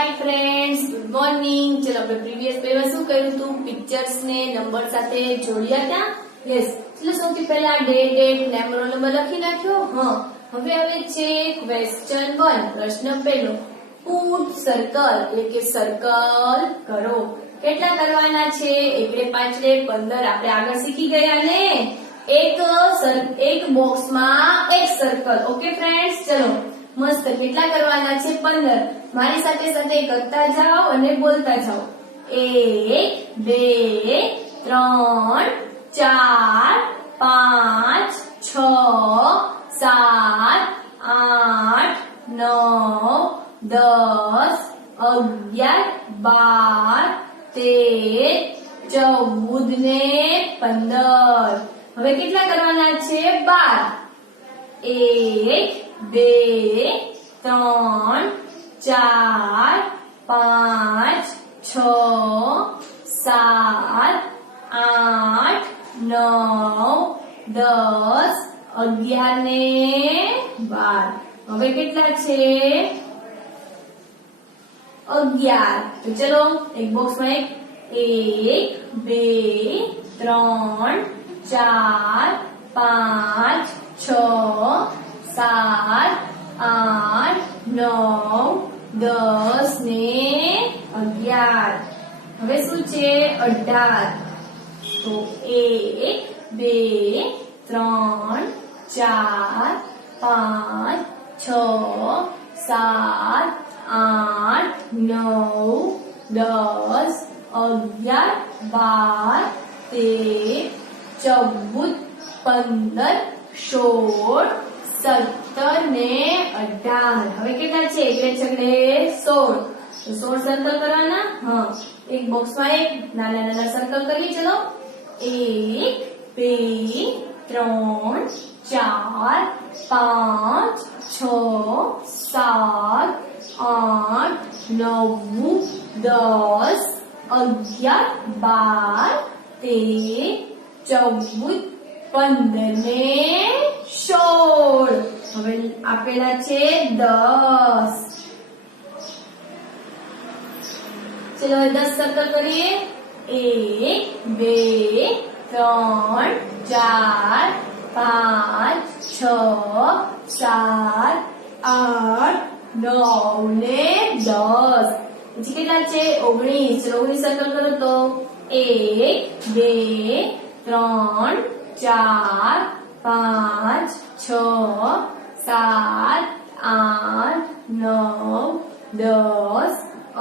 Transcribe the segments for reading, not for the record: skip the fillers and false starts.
Hi friends, good morning. चलो આપણે previous પેપરમાં શું કર્યું હતું? પિક્ચર્સ ને નંબર સાથે જોડ્યા હતા। યસ, ચલો સૌથી પહેલા ડેટ નેમ રોલ નંબર લખી નાખ્યો। હા, હવે આવે છે ક્વેશ્ચન 1, પ્રશ્ન પહેલો। પુટ સર્કલ એટલે કે સર્કલ કરો। કેટલા કરવાના છે? 1 5 15 આપણે આગળ શીખી ગયા ને। એક બોક્સમાં એક સર્કલ। ઓકે फ्रेंड्स, चलो मस्त। કેટલા કરવાના છે? 15। મારી સાથે સાથે કરતા જાઓ અને બોલતા જાઓ। 1 2 3 4 5 6 7 8 9 10 11 12 13 14 ને 15। હવે કેટલા કરવાના છે? 12। 1 2 3 4 5 6 7 8 9 10 11 ને 12। હવે કેટલા છે? 11। તો ચલો એક બોક્સમાં 1 2 3 4 5 6 7 8 9 10 ને 11। હવે શું છે? 18। તો 1 2 3 4 5 6 7 8 9 10 11 12 13 14 15 16 17 ને 18। હવે કેટલા છે? એટલે છગડે 16। તો 16 સર્કલ કરવાના। હા, એક બોક્સમાં એક નાના નાના સર્કલ કરીએ। ચલો 1 2 3 4 5 6 7 8 9 10 11 12 13 14 15 ને 16। હવે આપેલા છે 10। ચલો 10 સર્કલ કરીએ। 1 2 3 4 5 6 7 8 9 ને 10। પછી કેટલા છે? 19। ચલો 19 સર્કલ કરો તો 1 2 3 4 5 6 7 8 9 10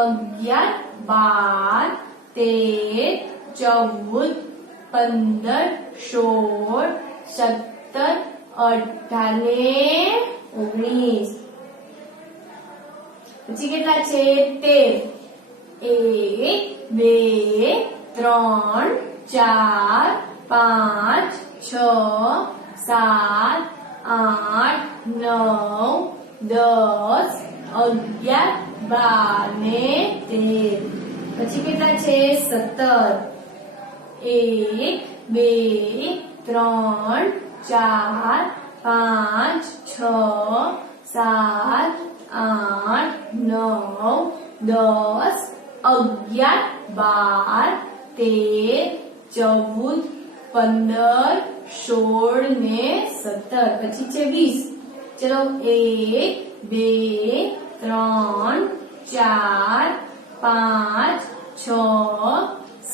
11 12 13 14 15 16 17 18 ને 19। પછી કેટલા છે? 13। 1 2 3 4 5 6 7 8 9 10 11 12 ને 13। પછી કેટલા છે? 17। 1 2 3 4 5 6 7 8 9 10 11 12 13 14 15 16 ને 17। પછી છે 20। ચલો 1 2 3 4 5 6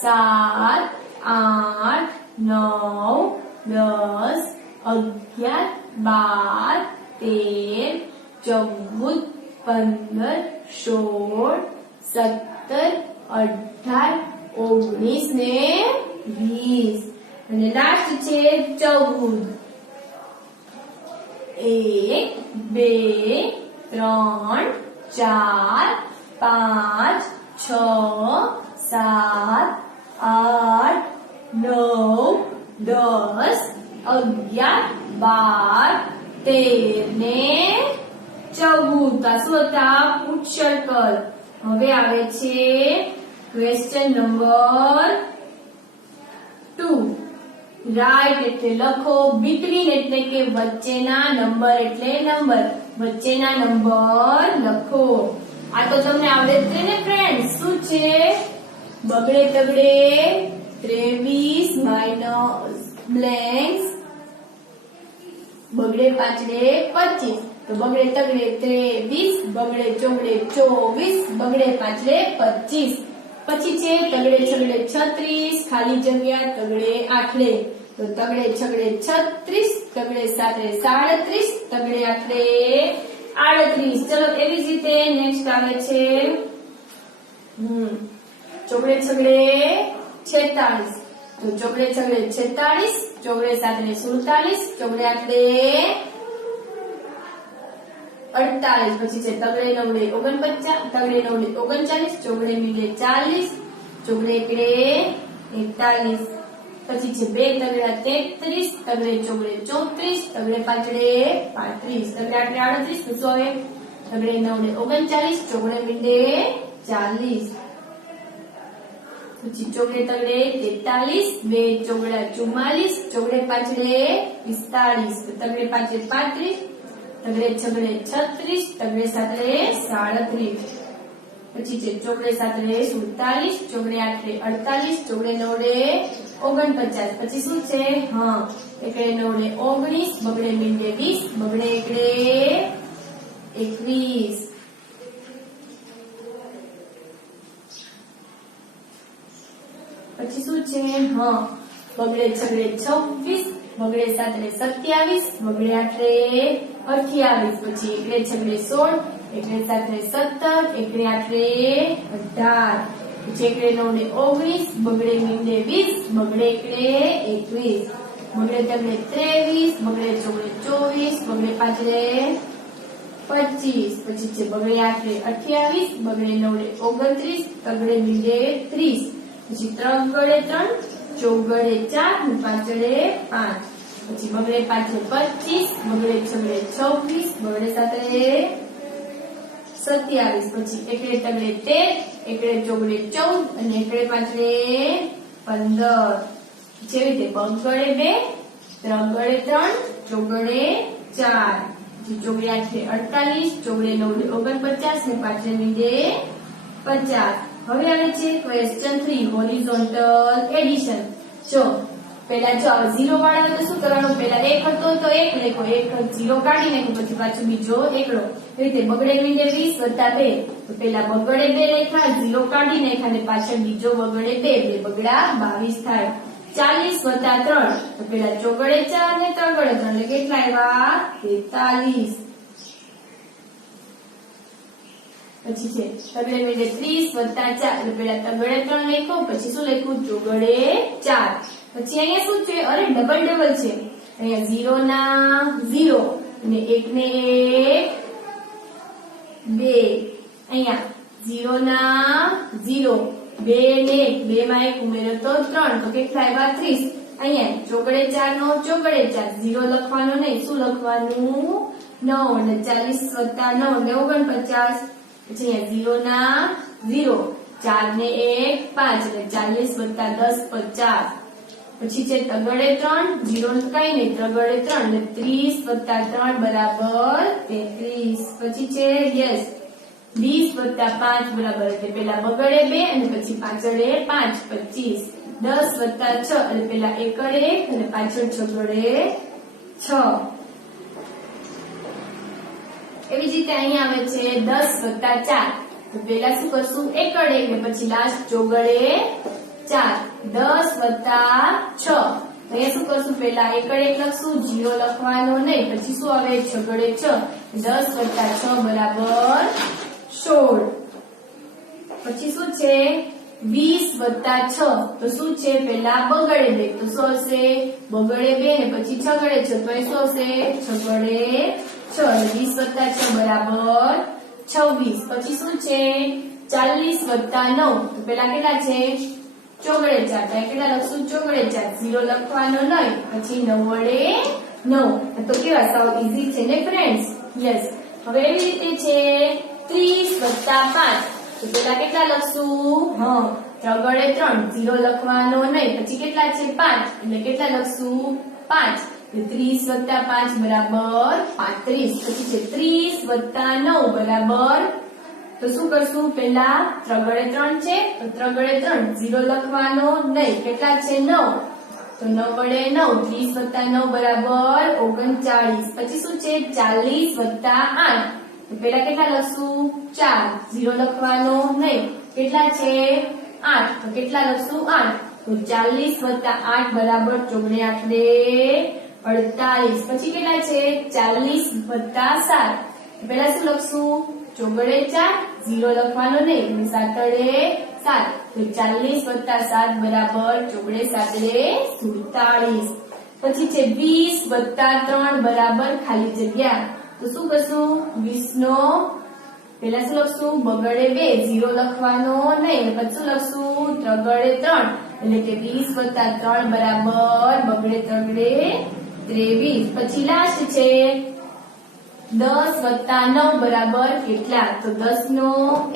7 8 9 10 11 12 13 14 15 16 17 18 19 ને 20। અને લાસ્ટ છે 14। 1 2 3 4 5 6 7 8 9 10 11 12 13 ને 14। આ શું હતા? Put circle. હવે આવે છે ક્વેશ્ચન નંબર 2। રાઇટ એટલે લખો, બીટવીન એટલે કે વચ્ચેના, નંબર એટલે નંબર, વચ્ચેના નંબર લખો। આ તો તમને આવડે જ છે ને ફ્રેન્ડ. શું છે? બગડે તગડે 23 માઇનસ બ્લેન્ક્સ બગડે પાછડે 25. તો બગડે તગડે 23, બગડે ચોગડે 24, બગડે પાછડે 25. પછી છે તગડે છગડે 36, ખાલી જગ્યા તગડે આઠડે. તો તગડે છગડે 36, તગડે સાતડે 37, તગડે આઠડે 38. ચલો એવી જ રીતે નેક્સ્ટ આવે છે ચોગડે છગડે 46. તો ચોગડે છગડે 46, ચોગડે સાતડે 47, ચોગડે આઠડે 48. પછી છે તગડે નવડે 49, તગડે નવડે 39, ચોગડે મીંડે 40, ચોગડે એકડે 41. પછી છે બે તગડા 33, તગડે ચોગડે 34, તગડે પાછડે 35, તગડે આઠડે 38. તો શું આવે? તગડે નવડે 39, ચોગડે મીંડે 40. પછી ચોગડે તગડે 43, બે ચોગડા 44, ચોગડે પાછડે 45, તગડે પાછળે 35, તગડે છગડે 36, તગડે સાતડે 37. પછી છે ચોગડે સાતડે 47, ચોગડે આઠડે 48, ચોગડે નવડે 49. પછી શું છે? એકડે નવડે 19, બગડે મીંડે 20, બગડે એકડે 21. પછી શું છે? બગડે છગડે 26, બગડે સાતડે 27, બગડે આઠડે 28. પછી એકડે છગડે 16, એકડે સાતડે 17, એકડે આઠડે 18. પછી એકડે નવડે 19, બગડે મીંડે 20, બગડે એકડે 21, બગડે તગડે 23, બગડે ચોગડે 24, બગડે પાછળે 25. પછી છે બગડે આઠડે 28, બગડે નવડે 29, તગડે મીંડે 30. પછી ત્રણ ગળે 3, ચોગડે 4 ને પાછળે 5. પછી બગડે પાછળ 25, બગડે છગડે 26, બગડે સાતડે 27. પછી એકડે તગડે 13, એકડે ચોગડે 14 અને એકડે પાછળે 15. જેવી રીતે બગડે 2, ત્રગડે 3, ચોગડે 4. પછી ચોગડે આઠડે 48, ચોગડે નવડે 49 ને પાછળ મીંડે 50. હવે આવે છે ક્વેશ્ચન 3, હોરિઝોન્ટલ એડિશન. જો પહેલા જો 0 વાળા તો શું કરવાનું? પહેલા 1 હતો તો 1 લખો, 1 0 કાઢી નાખો, પછી પાછો બીજો એકડો. એ રીતે બગડે મીંડે 20 વત્તા 2. તો પહેલા બગડે 2 લખ્યા, 0 કાઢી નાખ્યા અને પાછળ બીજો બગડે 2, 2 બગડા 22 થાય. 40 વત્તા 3. તો પહેલા ચોગડે 4 ને ત્રગડે 3 એટલે કેટલા આવ્યા? 43. પછી છે તગડે મીંડે 30 વત્તા 4. એટલે પહેલા તગડે 3 લખ્યો, પછી શું લખ્યું? ચોગડે 4. પછી અહીંયા શું છે? અરે ડબલ ડબલ છે. અહીંયા 0 ના 0 અને 1 ને 1 2. અહીંયા 0 ના 0, 2 ને 1, 2 માં 1 ઉમેરો તો 3. તો કેટલા આવ્યા? 30. અહીંયા ચોગડે 4 નો ચોગડે 4, 0 લખવાનો નહીં, શું લખવાનું? 9. અને 40 વત્તા 9 એટલે 49. પછી અહીંયા 0 ના 0, 4 ને 1 5 એટલે 40 વત્તા 10 50. પછી છે તગડે 3, 0 કઈ નહીં, ત્રગડે 3 એટલે 30 વત્તા 3 બરાબર 33. પછી છે યસ 20 વત્તા 5 બરાબર, એટલે પેલા બગડે 2 અને પછી પાછળે 5, 25. 10 વત્તા 6 એટલે પેલા એકડે 1 અને પાછળ છગડે 6. એવી જ રીતે અહીંયા આવે છે 10 વત્તા 4. તો પેલા શું કરશું? એકડે 1 ને પછી લાસ્ટ ચોગડે 4. 10 વત્તા 6. અહીંયા શું કરશું? પેલા એકડે 1 લખશું, 0 લખવાનો નહીં, પછી શું આવે? છગડે 6. 10 વત્તા 6 બરાબર 16. પછી શું છે? 20 વત્તા 6. તો શું છે? પેલા બગડે 2. તો શું હશે? બગડે 2 ને પછી છગડે 6. તો એ શું હશે? છગડે 6. 20 વત્તા 6 બરાબર 26. પછી શું છે? 40 વત્તા 9. તો પેલા કેટલા છે? ચોગડે 4. તો કેટલા લખશું? ચોગડે 4. 0 લખવાનો નહીં, પછી 9 વડે 9. તો કેવા સાવ ઈઝી છે ને ફ્રેન્ડ્સ? યસ. હવે એવી રીતે છે 30 વત્તા 5. તો પેલા કેટલા લખશું? ત્રગડે 3, 0 લખવાનો નહીં, પછી કેટલા છે? 5 એટલે કેટલા લખશું? 5. 30 વત્તા 5 બરાબર 35. પછી છે 30 વત્તા 9 બરાબર તો શું કરશું? પેલા 3 ગડે 3 છે તો 3 ગડે 3 0 લખવાનો નહીં. કેટલા છે? 9. તો 9 વડે 9 30 વત્તા 9 બરાબર 39. પછી શું છે? 40 વત્તા 8. તો પેલા કેટલા લખશું? 4. 0 લખવાનો નહીં. કેટલા છે? 8. તો કેટલા લખશું? 8. તો 40 વત્તા 8 બરાબર 48. પછી કેટલા છે? 40 વત્તા 7. પેલા શું લખશું? 4 0 લખવાનો નહીં. 7 7. તો 40 વત્તા 7 બરાબર 47. પછી છે 20 વત્તા 3 બરાબર ખાલી જગ્યા. તો શું કરશું? 20 નો પેલા શું લખશું? બગડે 2 0 લખવાનો નહીં. પછી શું લખશું? 3 ગડે 3 એટલે કે 20 વત્તા 3 બરાબર બગડે 23. પછી લાસ્ટ છે 10 વત્તા 9 બરાબર કેટલા? તો 10 નો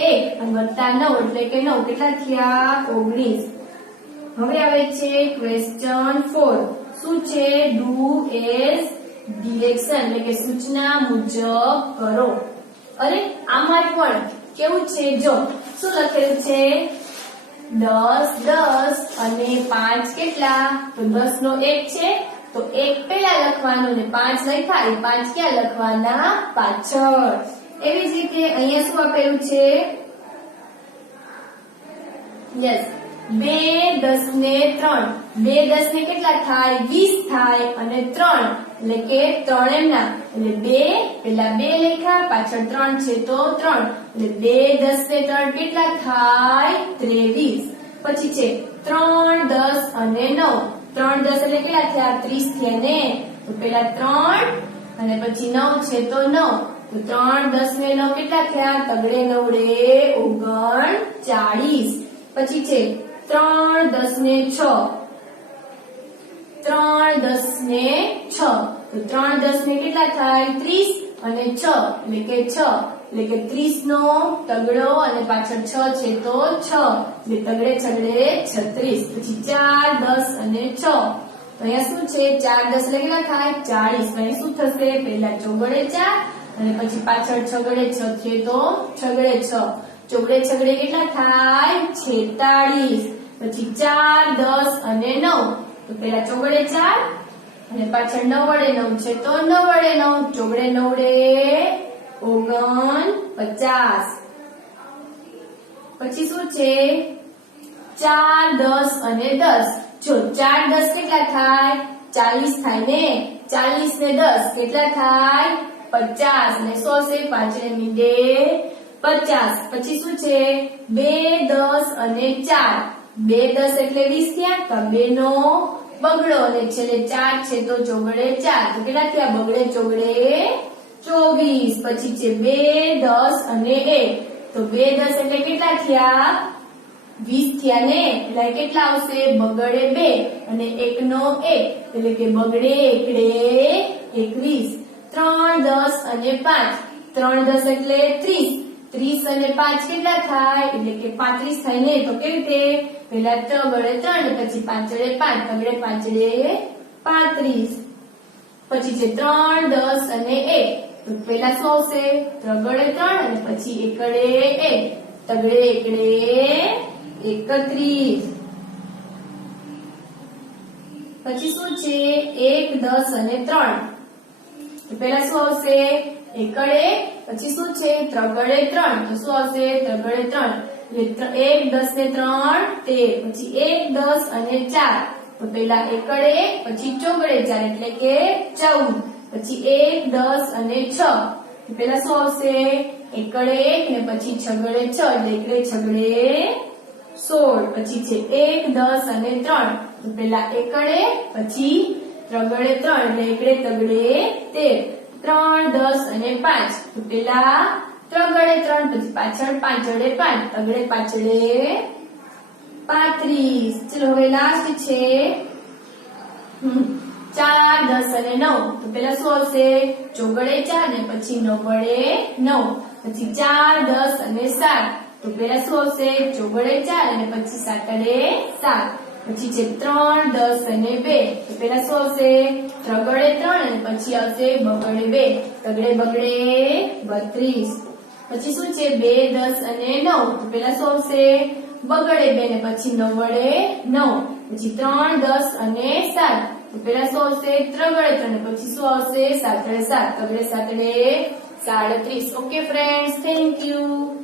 1 અને વત્તા 9 એટલે કે 9 કેટલા થયા? 19. હવે આવે છે ક્વેશ્ચન 4. શું છે? ડુ એઝ ડિરેક્શન એટલે કે સૂચના મુજબ કરો. અરે આમાં પણ કેવું છે? જો શું લખેલું છે? 10 10 અને 5 કેટલા? તો 10 નો 1 છે તો 1 પેલા લખવાનો ને 5 લખ્યા એ 5 ક્યાં લખવાના? પાછળ. એવી જ રીતે અહીંયા શું આપેલું છે? યસ 2 10 ને 3. 2 10 ને કેટલા થાય? 20 થાય અને 3 એટલે કે 3 એમના એટલે 2 પેલા 2 લખ્યા પાછળ 3 છે તો 3 એટલે 2 10 ને 3 કેટલા થાય? 23. પછી છે 3 10 અને 9. 3 10 એટલે કેટલા થયા? 30 થયા ને. તો પેલા 3 અને પછી 9 છે તો 9. તો 3 10 ને 9 કેટલા થયા? તગડે 9 39. પછી છે 3 10 ને 6. 3 10 ને 6. તો 3 10 ને કેટલા થાય? 30 અને 6 એટલે કે 6 એટલે કે 30 નો તગડો અને પાછળ 6 છે તો 6 એટલે તગડે છગડે 36. પછી 4 10 અને 6. તો અહીંયા શું છે? 4 10 એટલે કેટલા થાય? 40. તો અહીં શું થશે? પેલા ચોગડે 4 અને પછી પાછળ છગડે 6 છે તો છગડે 6. ચોગડે છગડે કેટલા થાય? 46. પછી 4 10 અને 9. તો પેલા ચોગડે 4 અને પાછળ 9 વડે 9 છે તો 9 વડે 9. ચોગડે 9 49. પછી શું છે? 4 10 અને 10. જો 4 10 કેટલા થાય? 40 થાય ને. 40 ને 10 કેટલા થાય? 50 અને 100 છે પાછળ મીંડે 50. પછી શું છે? 2 10 અને 4. 2 10 એટલે 20 થયા તો 2 નો બગડો અને છેલ્લે 4 છે તો ચોગડે 4. તો કેટલા થયા? બગડે ચોગડે 24. પછી છે 2 10 અને 1. તો 2 10 એટલે કેટલા થયા? 20 થયા ને. એટલે કેટલા આવશે? બગડે 2 અને 1 નો 1 એટલે કે બગડે એકડે 21. 3 10 અને 5. 3 10 એટલે 30. 30 અને 5 કેટલા થાય? એટલે કે 35 થાય ને. તો કેવી રીતે? પેલા 3 ગડે 3 પછી 5 વડે 5 તગડે 5 વડે 35. પછી છે 3 10 અને 1. તો પેલા શું આવશે? 3 ગડે 3 અને પછી એકડે 1 તગડે એકડે 31. પછી શું છે? 1 10 અને 3. તો પેલા શું આવશે? એકડે પછી શું છે? 3 ગડે 3. તો શું આવશે? 3 ગડે 3 એટલે 1 10 ને 3 13. પછી 1 10 અને 4. તો પેલા એકડે પછી ચોગડે 4 એટલે કે 14. પછી 1 10 અને 6. પેલા શું આવશે? એકડે 1 ને પછી છગડે 6 એટલે એકડે છગડે 16. પછી છે 1 10 અને 3. તો પેલા એકડે પછી ત્રગડે 3 એટલે એકડે તગડે 13. 3 10 અને 5. તો પેલા ત્રગડે 3 પછી પાછળ 5 વડે 5 તગડે પાછળે 35. ચલો હવે લાસ્ટ છે 4 10 અને 9. તો પેલા શું આવશે? ચોગડે 4 ને પછી 9 વડે 9. પછી 4 10 અને 7. તો પેલા શું આવશે? ચોગડે 4 અને પછી 7 વડે 7. પછી છે 3 10 અને 2. તો પેલા શું આવશે? ત્રગડે 3 અને પછી આવશે બગડે 2 તગડે બગડે 32. પછી શું છે 2, 10 અને 9 તો પેલા શું આવશે બગડે 2 ને પછી 9 વડે 9 પછી 3, 10 અને 7 તો પેલા શું આવશે ત્રગડે 3 ને પછી શું આવશે 7 વડે 7 ત્રગડે 7 વડે 37. Okay friends, thank you.